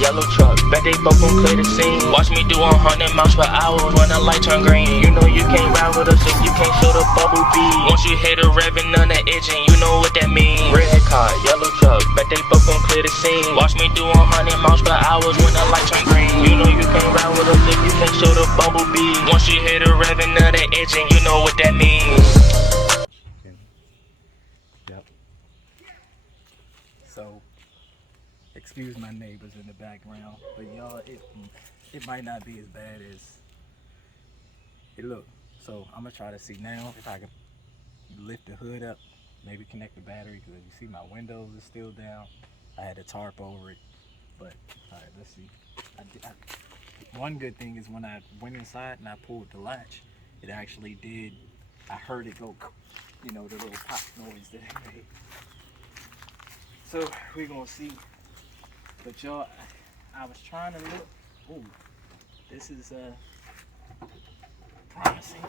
yellow truck, bet they both gon' clear the scene. Watch me do 100 miles per hour when the light turn green. You know you can't ride with us if you can't show the bubble beat. Once you hit a revving on the engine, you know what that means. Red car, yellow truck, bet they both gon' clear the scene. Watch me do 100 miles per hour when the light turn green. You know you can't ride with us if you can't show the bubble beat. Once you hit a revving on the engine, you know what that means. Yep. So, excuse my neighbors in the background, but y'all, it might not be as bad as it look. So I'm gonna try to see now if I can lift the hood up, maybe connect the battery, because you see my windows are still down. I had a tarp over it, but all right, let's see. One good thing is when I went inside and I pulled the latch, it actually did. I heard it go, you know, the little pop noise that it made. So we're gonna see. But y'all, I was trying to look. Ooh, this is promising.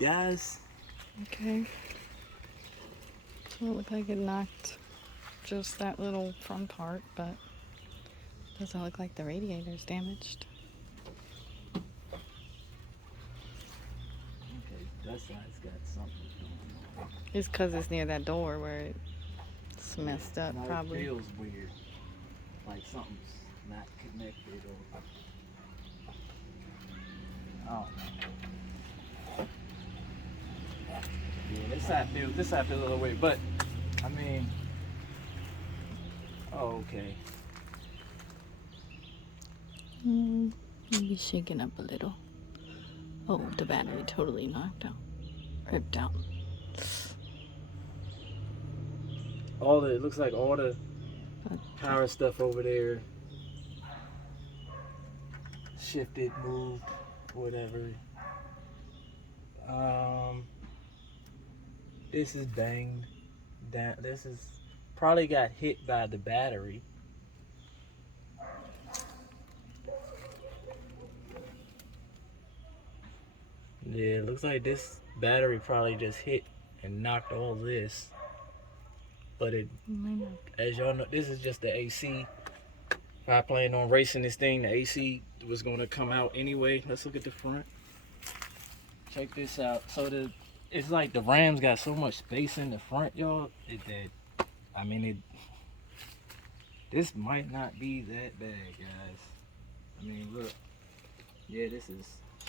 Guys. Okay. So it looked like it knocked just that little front part, but doesn't look like the radiator's damaged. Okay, that side's got something going on. It's because it's near that door where it's messed up, now probably. It feels weird, like something's not connected or I don't know. Yeah, this side feels a little weird, but I mean, oh, okay. Maybe shaking up a little. Oh, the battery totally knocked out, ripped out. It looks like all the power stuff over there shifted, moved, whatever. This is banged down. This is probably got hit by the battery. Yeah, it looks like this battery probably just hit and knocked all this. But it, as y'all know, this is just the AC. If I planned on racing this thing, the AC was going to come out anyway. Let's look at the front. Check this out. So it's like the Rams got so much space in the front, y'all. This might not be that bad, guys. I mean, look. Yeah, this is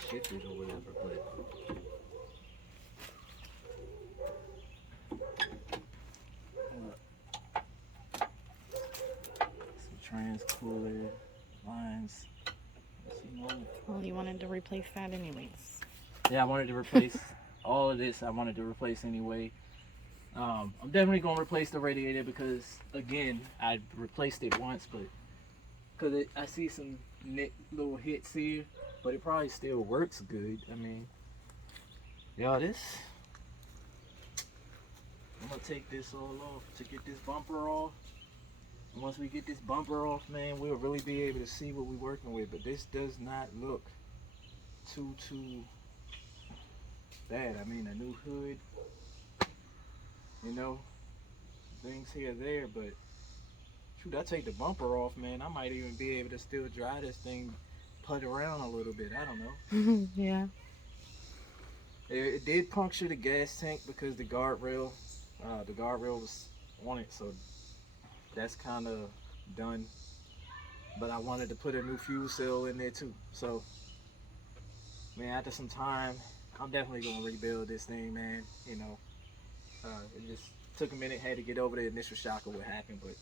shifted or whatever, but trans cooler lines. Well, you wanted to replace that anyways. Yeah, I wanted to replace all of this. I wanted to replace anyway. I'm definitely gonna replace the radiator because, again, I replaced it once, but because I see some little hits here, but it probably still works good. I mean, y'all, I'm gonna take this all off to get this bumper off. And once we get this bumper off, man, we'll really be able to see what we're working with. But this does not look too bad. I mean, a new hood, you know, things here and there, but shoot, I take the bumper off, man, I might even be able to still drive this thing, putt around a little bit. I don't know. Yeah. It did puncture the gas tank because the guardrail was on it, so that's kind of done. But I wanted to put a new fuel cell in there too. So, man, after some time, I'm definitely gonna rebuild this thing, man. You know, it just took a minute, had to get over the initial shock of what happened, but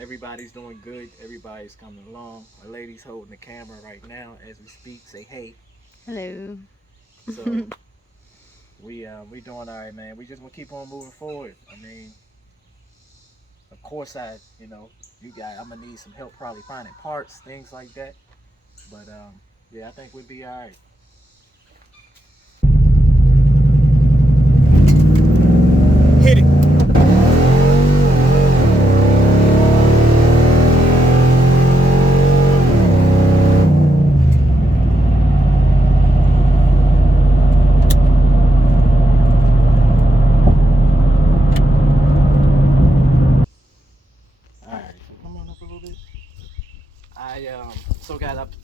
everybody's doing good. Everybody's coming along. A lady's holding the camera right now as we speak. Say hey. Hello. So we doing all right, man. We just gonna keep on moving forward. I mean, of course, I'm gonna need some help probably finding parts, things like that. But yeah, I think we'll be all right. Hit it.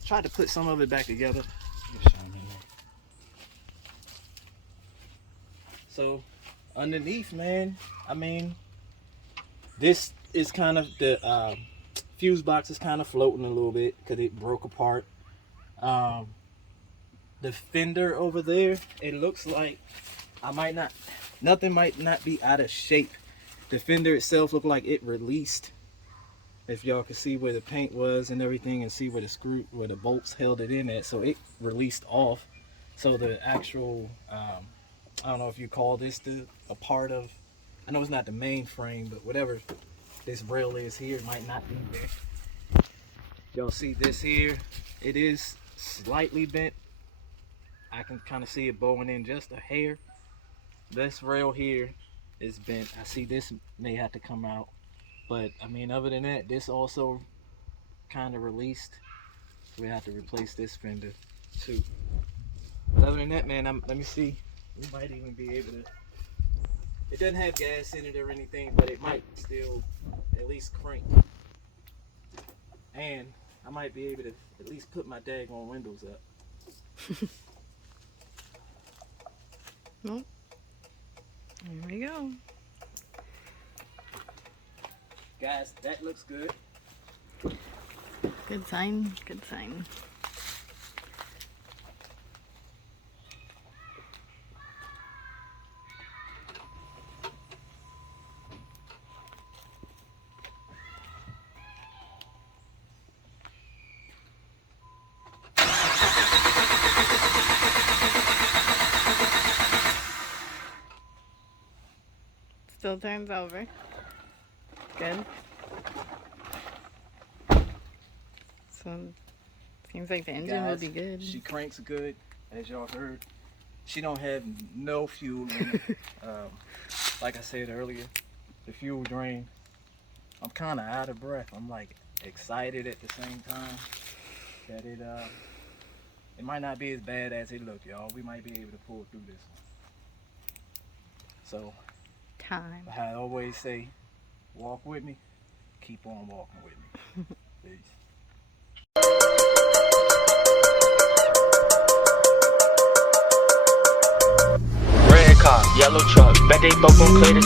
tried to put some of it back together. Just shine in there. So underneath, man, I mean, this is kind of the fuse box is kind of floating a little bit because it broke apart. The fender over there, it looks like nothing might not be out of shape. The fender itself looked like it released. If y'all can see where the paint was and everything, and see where the bolts held it in at, so it released off. So the actual, I don't know if you call this a part of, I know it's not the main frame, but whatever this rail is here, it might not be there. Y'all see this here? It is slightly bent. I can kind of see it bowing in just a hair. This rail here is bent. I see this may have to come out. But I mean, other than that, this also kind of released. So we have to replace this fender too. But other than that, man, let me see. We might even be able to. It doesn't have gas in it or anything, but it might still at least crank. And I might be able to at least put my daggone windows up. Well, here we go. Guys, that looks good. Good sign, good sign. Still turns over. Good. So seems like the engine will be good. She cranks good, as y'all heard. She don't have no fuel in it. Like I said earlier, the fuel drain. I'm kind of out of breath. I'm like excited at the same time that it might not be as bad as it look, y'all. We might be able to pull through this one. So, Time. I always say, walk with me, keep on walking with me. Peace. Red car, yellow truck, bet they both gon' clear the